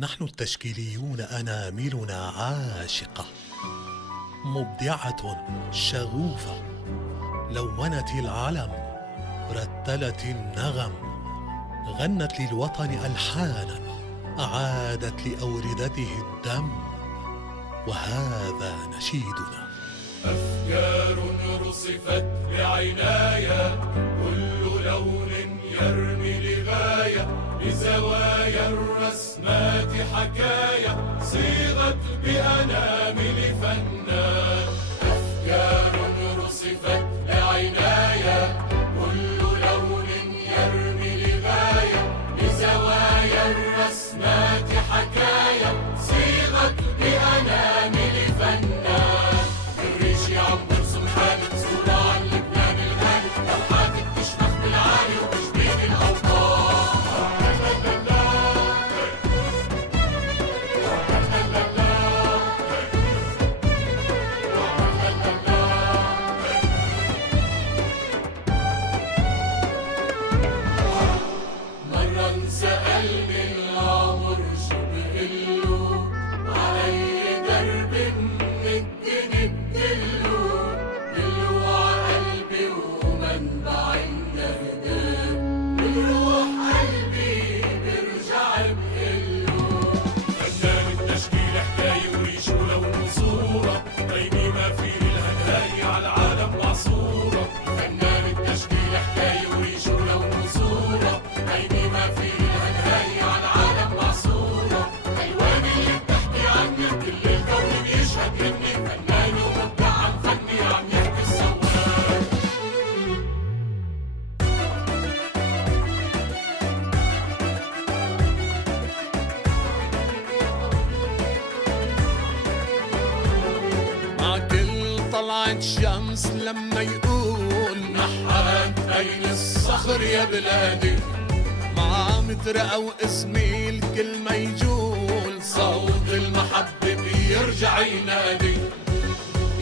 نحن التشكيليون أناملنا عاشقة، مبدعة شغوفة، لونت العلم، رتلت النغم، غنت للوطن ألحانا، أعادت لأوردته الدم، وهذا نشيدنا. أفكار رصفت بعناية، كل لون يرمي لغاية، بزوايا الرسمات حكاية، صيغت بأنامل فنان. أفكار رصفت بعناية، كل لون يرمي لغاية، بزوايا الرسمات حكاية، صيغت بأنامل فنان. الريش عم برسم حالي، صورة عن لبنان الغالي، لوحاتك تشمخ بالعالي وتجديد الأوطان. مرة سألني العمر شو بقله، علي درب الدنيا بدله، دلو عقلبي ومنبع النهدان، بروح قلبي برجع بقله. فنان التشكيل حكاية وريش ولون وصورة، بيني ما في إلها نهاية على العالم معصورة. فنان التشكيل حكاية وريش ولون وصورة، بيني ما في إلها نهاية على العالم معصورة. ألوان اللي بتحكي عني، كل الكون بيشهد مني، فنان ومبدع عن فني عم يحكي السواد. مع كل طلعة شمس لما يقول نحات أين الصخر يا بلادي، مع متر أو اسمي الكل ما يجول، صوت المحبة بيرجع ينادي.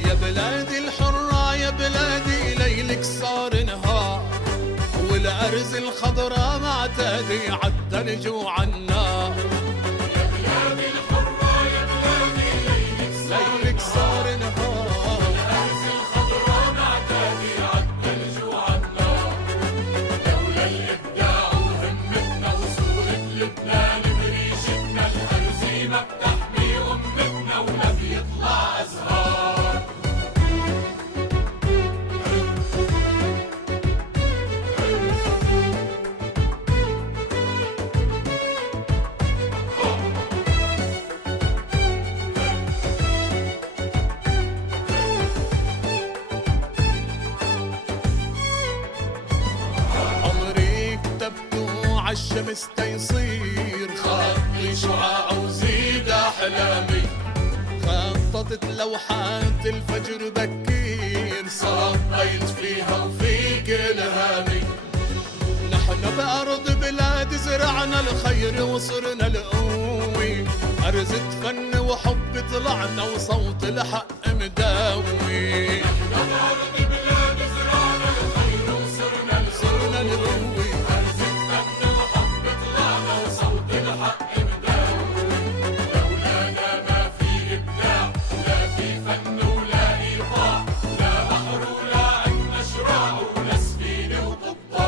يا بلادي الحرة يا بلادي ليلك صار نهار، والأرز الخضراء معتادي عالثلج وعالنار. يا بلادي الحرة يا بلادي ليلك صار نهار، الأرز الخضراء معتادي عالثلج وعالنار. لولا الإبداع وهمتنا وصورة لبنان بريشتنا، الأرز ما بتحمي أمتنا ولا بيطلع أزهار. عمري كتبته عالشمس تيصير، خطي شعاع وزيد أحلامي، خططت لوحات الفجر بكير، صبيت فيها وفيك إلهامي. نحن بأرض بلاد زرعنا الخير وصرنا القوي، أرزة فن وحب طلعنا وصوت الحق مداوي. الأرض بلاد زرعنا الخير وصرنا صرنا القوي، أرزة فن وحب طلعنا وصوت الحق مداوي. لولانا ما في إبداع، لا في فن ولا إيقاع، لا بحر ولا عنا شراع، ولا سفينة وقبطان.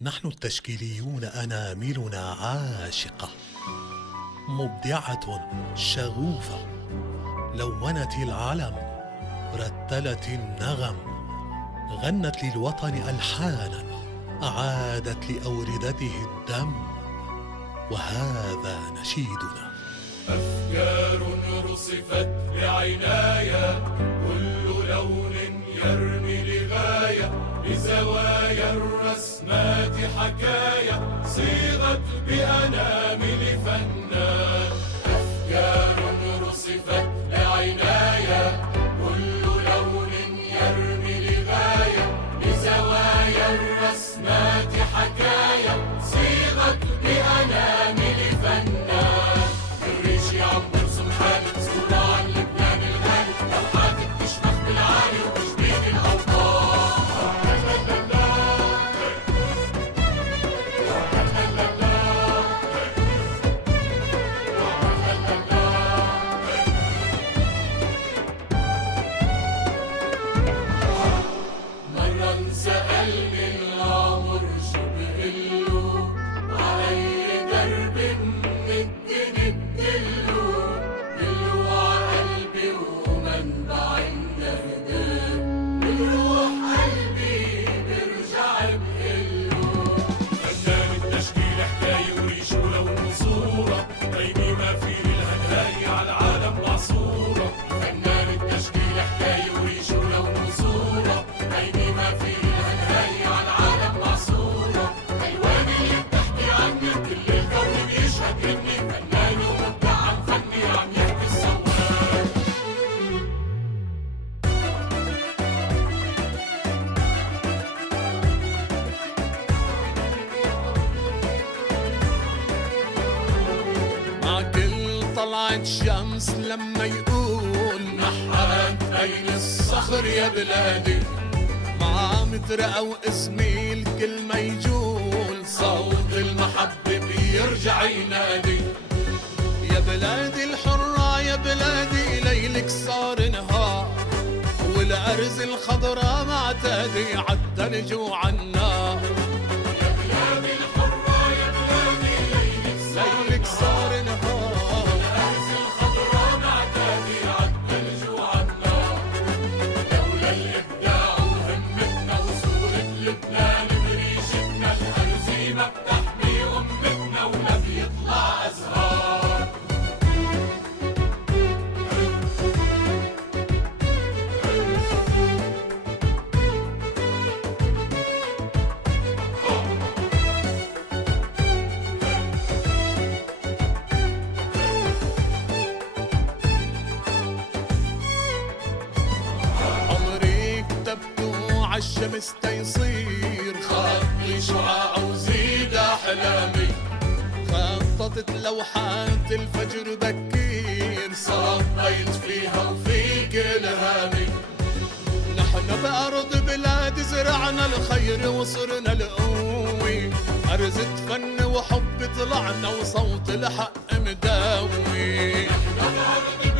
نحن التشكيليون أناملنا عاشقة مبدعة شغوفة، لونت العلم، رتلت النغم، غنت للوطن ألحانا، أعادت لأوردته الدم، وهذا نشيدنا. أفكار رصفت لعناية، كل لون يرمي لغاية، بزوايا الرسمات حكاية، صيغت بأنامل فنان. أفكار رصفت لعناية، كل لون يرمي لغاية، بزوايا الرسمات حكاية، صيغت بأنامل فنان. الريشي عم برسم حالي، صورة عن لبنان الغالي، لوحاتك تشمخ بالعالي وتشبين الأوطان. مرة سألني العمر شو بقله، علي درب مدني بدله، دلو عقلبي ومنبع النهدان، بروح قلبي برجع بقله. فنان التشكيل حكاية وريش ولون وصورة، بيني ما في الهدايا على العالم معصورة. فنان التشكيل حكاية وريش ولون وصورة، بيني ما في الهدايا على العالم معصورة. ألوان اللي بتحكي عني كل الكون بيشهد إني فنان ومبدع، عم فني عم يحكي الصوان. مع كل طلعة شمس لما يقول نحات أين الصخر يا بلادي، مع متر أو اسمي الكل ما يجول، صوت المحبة بيرجع ينادي. يا بلادي الحرة يا بلادي ليلك صار نهار، والأرز الخضراء معتادي عالثلج وعالنار. يا بلادي الحرة يا بلادي ليلك صار نهار، الأرز الخضراء معتادي عالثلج وعالنار. لولا الإبداع وهمتنا وصورة لبنان بريشتنا، الهرزيمة بتحمي أمتنا ولا بيطلع أزهار. عمري كتبته عالشمس تيصير، خطي شعاع وزيد أحلامي، خططت لوحات الفجر بكير، صبيت فيها وفيك إلهامي. نحن بأرض بلاد زرعنا الخير وصرنا القوي، أرزة فن وحب طلعنا وصوت الحق مداوي. نحن بأرض